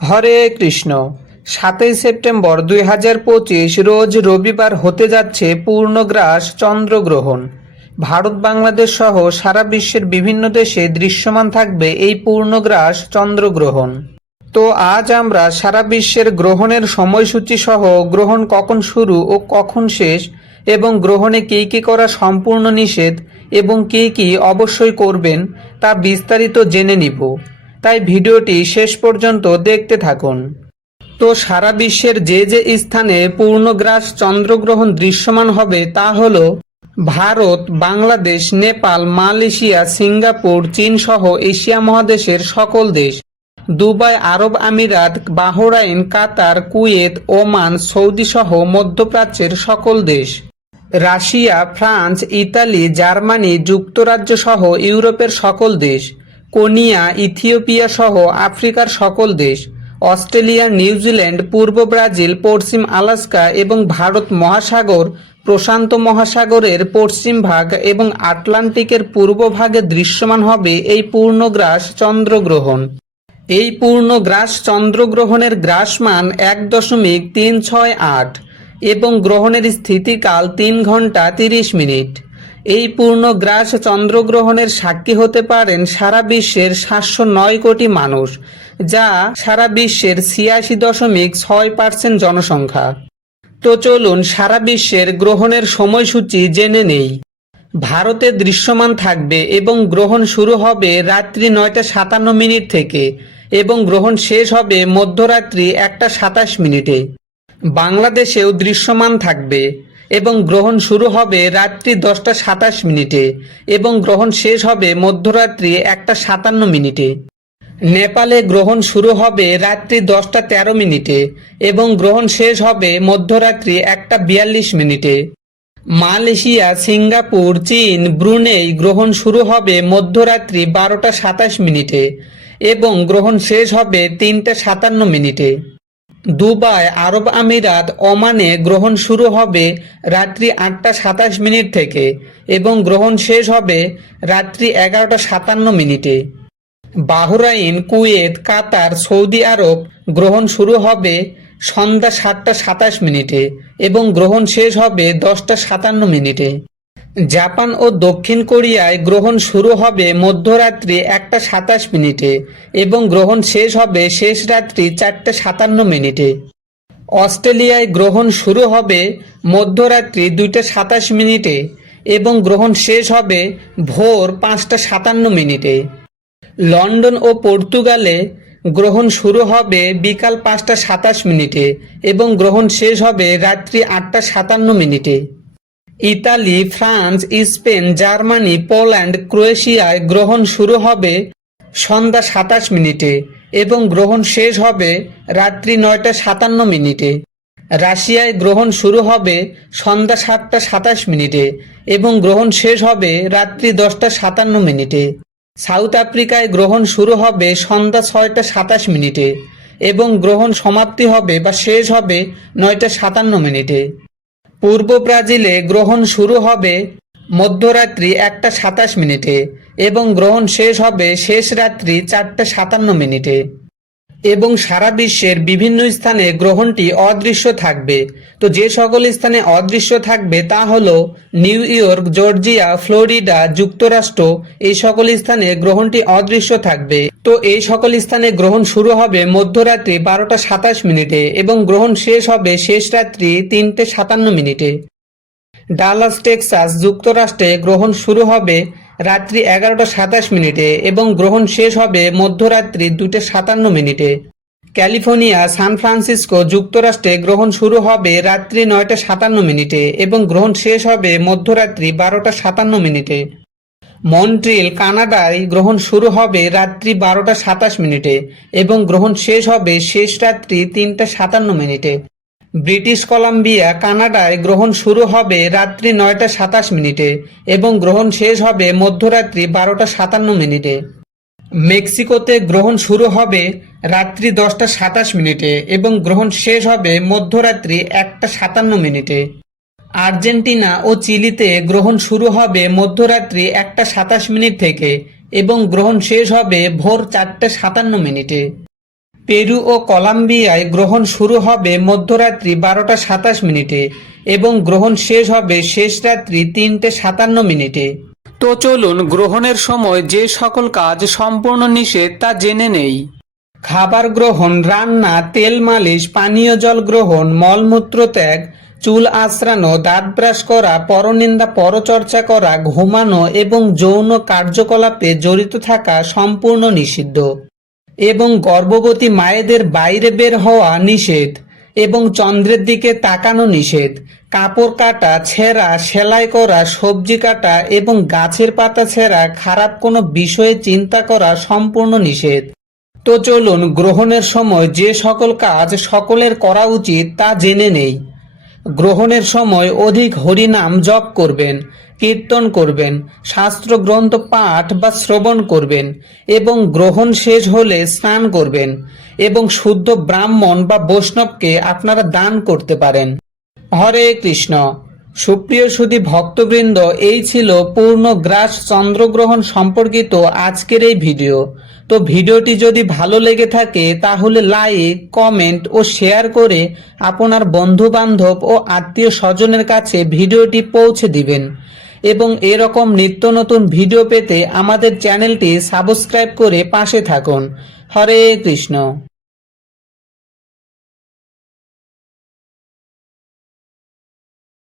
হরে কৃষ্ণ। সাতই সেপ্টেম্বর দুই হাজার পঁচিশ রোজ রবিবার হতে যাচ্ছে পূর্ণগ্রাস চন্দ্রগ্রহণ। ভারত, বাংলাদেশ সহ সারা বিশ্বের বিভিন্ন দেশে দৃশ্যমান থাকবে এই পূর্ণগ্রাস চন্দ্রগ্রহণ। তো আজ আমরা সারা বিশ্বের গ্রহণের সময়সূচি সহ গ্রহণ কখন শুরু ও কখন শেষ এবং গ্রহণে কী কী করা সম্পূর্ণ নিষেধ এবং কী কী অবশ্যই করবেন তা বিস্তারিত জেনে নিব। তাই ভিডিওটি শেষ পর্যন্ত দেখতে থাকুন। তো সারা বিশ্বের যে যে স্থানে পূর্ণগ্রাস চন্দ্রগ্রহণ দৃশ্যমান হবে তা হল ভারত, বাংলাদেশ, নেপাল, মালয়েশিয়া, সিঙ্গাপুর চীন সহ এশিয়া মহাদেশের সকল দেশ। দুবাই, আরব আমিরাত, Bahrain, Qatar, Kuwait, Oman Saudi সহ মধ্যপ্রাচ্যের সকল দেশ। রাশিয়া, ফ্রান্স, ইতালি, জার্মানি যুক্তরাজ্য সহ ইউরোপের সকল দেশ। কোনিয়া, ইথিওপিয়া সহ আফ্রিকার সকল দেশ, অস্ট্রেলিয়া নিউজিল্যান্ড পূর্ব ব্রাজিল, পশ্চিম আলাস্কা এবং ভারত মহাসাগর, প্রশান্ত মহাসাগরের পশ্চিম ভাগ এবং আটলান্টিকের পূর্ব ভাগে দৃশ্যমান হবে এই পূর্ণগ্রাস চন্দ্রগ্রহণ। এই পূর্ণগ্রাস চন্দ্রগ্রহণের গ্রাসমান এক দশমিক তিন ছয় আট এবং গ্রহণের স্থিতিকাল তিন ঘণ্টা তিরিশ মিনিট। এই পূর্ণ পূর্ণগ্রাস চন্দ্রগ্রহণের সাক্ষী হতে পারেন সারা বিশ্বের সাতশো নয় কোটি মানুষ, যা সারা বিশ্বের ছিয়াশি দশমিক ছয় পার্সেন্ট জনসংখ্যা। তো চলুন সারা বিশ্বের গ্রহণের সময়সূচি জেনে নেই। ভারতে দৃশ্যমান থাকবে এবং গ্রহণ শুরু হবে রাত্রি নয়টা সাতান্ন মিনিট থেকে এবং গ্রহণ শেষ হবে মধ্যরাত্রি একটা সাতাশ মিনিটে। বাংলাদেশেও দৃশ্যমান থাকবে। এবং গ্রহণ শুরু হবে রাত্রি দশটা সাতাশ মিনিটে এবং গ্রহণ শেষ হবে মধ্যরাত্রি একটা সাতান্ন মিনিটে। নেপালে গ্রহণ শুরু হবে রাত্রি দশটা তেরো মিনিটে এবং গ্রহণ শেষ হবে মধ্যরাত্রি একটা বিয়াল্লিশ মিনিটে। মালয়েশিয়া, সিঙ্গাপুর, চীন, ব্রুনেই গ্রহণ শুরু হবে মধ্যরাত্রি বারোটা সাতাশ মিনিটে এবং গ্রহণ শেষ হবে তিনটে সাতান্ন মিনিটে। দুবাই, আরব আমিরাত, ওমানে গ্রহণ শুরু হবে রাত্রি আটটা সাতাশ মিনিট থেকে এবং গ্রহণ শেষ হবে রাত্রি এগারোটা সাতান্ন মিনিটে। বাহরাইন, কুয়েত, কাতার, সৌদি আরব গ্রহণ শুরু হবে সন্ধ্যা সাতটা সাতাশ মিনিটে এবং গ্রহণ শেষ হবে দশটা সাতান্ন মিনিটে। জাপান ও দক্ষিণ কোরিয়ায় গ্রহণ শুরু হবে মধ্যরাত্রি একটা সাতাশ মিনিটে এবং গ্রহণ শেষ হবে শেষ রাত্রি চারটে সাতান্ন মিনিটে। অস্ট্রেলিয়ায় গ্রহণ শুরু হবে মধ্যরাত্রি দুইটা সাতাশ মিনিটে এবং গ্রহণ শেষ হবে ভোর পাঁচটা সাতান্ন মিনিটে। লন্ডন ও পর্তুগালে গ্রহণ শুরু হবে বিকাল পাঁচটা সাতাশ মিনিটে এবং গ্রহণ শেষ হবে রাত্রি আটটা সাতান্ন মিনিটে। Italy, France, Spain, Germany, Poland, ক্রোয়েশিয়ায় গ্রহণ শুরু হবে সন্ধ্যা সাতাশ মিনিটে এবং গ্রহণ শেষ হবে রাত্রি নয়টা সাতান্ন মিনিটে। রাশিয়ায় গ্রহণ শুরু হবে সন্ধ্যা সাতটা সাতাশ মিনিটে এবং গ্রহণ শেষ হবে রাত্রি দশটা সাতান্ন মিনিটে। সাউথ আফ্রিকায় গ্রহণ শুরু হবে সন্ধ্যা ছয়টা সাতাশ মিনিটে এবং গ্রহণ সমাপ্তি হবে বা শেষ হবে নয়টা সাতান্ন মিনিটে। পূর্ব ব্রাজিলে গ্রহণ শুরু হবে মধ্যরাত্রি একটা সাতাশ মিনিটে এবং গ্রহণ শেষ হবে শেষ রাত্রি চারটে সাতান্ন মিনিটে। এবং সারা বিশ্বের বিভিন্ন স্থানে গ্রহণটি অদৃশ্য থাকবে। তো যে সকল স্থানে অদৃশ্য থাকবে তা হল নিউ ইয়র্ক, জর্জিয়া, ফ্লোরিডা, যুক্তরাষ্ট্র, এই সকল স্থানে গ্রহণটি অদৃশ্য থাকবে। তো এই সকল স্থানে গ্রহণ শুরু হবে মধ্যরাত্রি বারোটা সাতাশ মিনিটে এবং গ্রহণ শেষ হবে শেষ রাত্রি তিনটে সাতান্ন মিনিটে। ডালাস, টেক্সাস, যুক্তরাষ্ট্রে গ্রহণ শুরু হবে রাত্রি এগারোটা সাতাশ মিনিটে এবং গ্রহণ শেষ হবে মধ্যরাত্রি দুটো সাতান্ন মিনিটে। ক্যালিফোর্নিয়া, সান ফ্রান্সিসকো যুক্তরাষ্ট্রে গ্রহণ শুরু হবে রাত্রি নয়টা সাতান্ন মিনিটে এবং গ্রহণ শেষ হবে মধ্যরাত্রি বারোটা সাতান্ন মিনিটে। মন্ট্রিল, কানাডায় গ্রহণ শুরু হবে রাত্রি বারোটা সাতাশ মিনিটে এবং গ্রহণ শেষ হবে শেষ রাত্রি তিনটা সাতান্ন মিনিটে। ব্রিটিশ কলাম্বিয়া, কানাডায় গ্রহণ শুরু হবে রাত্রি নয়টা সাতাশ মিনিটে এবং গ্রহণ শেষ হবে মধ্যরাত্রি বারোটা সাতান্ন মিনিটে। মেক্সিকোতে গ্রহণ শুরু হবে রাত্রি দশটা সাতাশ মিনিটে এবং গ্রহণ শেষ হবে মধ্যরাত্রি একটা সাতান্ন মিনিটে। আর্জেন্টিনা ও চিলিতে গ্রহণ শুরু হবে মধ্যরাত্রি একটা সাতাশ মিনিট থেকে এবং গ্রহণ শেষ হবে ভোর চারটে সাতান্ন মিনিটে। পেরু ও কলাম্বিয়ায় গ্রহণ শুরু হবে মধ্যরাত্রি বারোটা সাতাশ মিনিটে এবং গ্রহণ শেষ হবে শেষ রাত্রি তিনটে সাতান্ন মিনিটে। তো চলুন গ্রহণের সময় যে সকল কাজ সম্পূর্ণ নিষেধ তা জেনে নেই। খাবার গ্রহণ রান্না তেল মালিশ পানীয় জল গ্রহণ মলমূত্র ত্যাগ চুল আশ্রানো দাঁত ব্রাশ করা পরনিন্দা পরচর্চা করা ঘুমানো এবং যৌন কার্যকলাপে জড়িত থাকা সম্পূর্ণ নিষিদ্ধ। এবং গর্ভবতী মায়েদের বাইরে বের হওয়া নিষেধ এবং চন্দ্রের দিকে তাকানো নিষেধ। কাপড় কাটা, ছেঁড়া, সেলাই করা, সবজি কাটা এবং গাছের পাতা ছেঁড়া খারাপ কোনো বিষয়ে চিন্তা করা সম্পূর্ণ নিষেধ। তো চলুন, গ্রহণের সময় যে সকল কাজ সকলের করা উচিত তা জেনে নেই। গ্রহণের সময় অধিক হরিনাম জপ করবেন। কীর্তন করবেন শাস্ত্র গ্রন্থ পাঠ বা শ্রবণ করবেন, এবং গ্রহণ শেষ হলে স্নান করবেন, এবং শুদ্ধ ব্রাহ্মণ বা বৈষ্ণবকে আপনারা দান করতে পারেন। হরে কৃষ্ণ। সুপ্রিয় সুধী ভক্তবৃন্দ, এই ছিল পূর্ণ গ্রাস চন্দ্রগ্রহণ সম্পর্কিত আজকের এই ভিডিও। তো ভিডিওটি যদি ভালো লেগে থাকে, তাহলে লাইক কমেন্ট ও শেয়ার করে আপনার বন্ধু বান্ধব ও আত্মীয় স্বজনের কাছে ভিডিওটি পৌঁছে দিবেন। এবং এরকম নিত্য নতুন ভিডিও পেতে আমাদের চ্যানেলটি সাবস্ক্রাইব করে পাশে থাকুন। হরে কৃষ্ণ।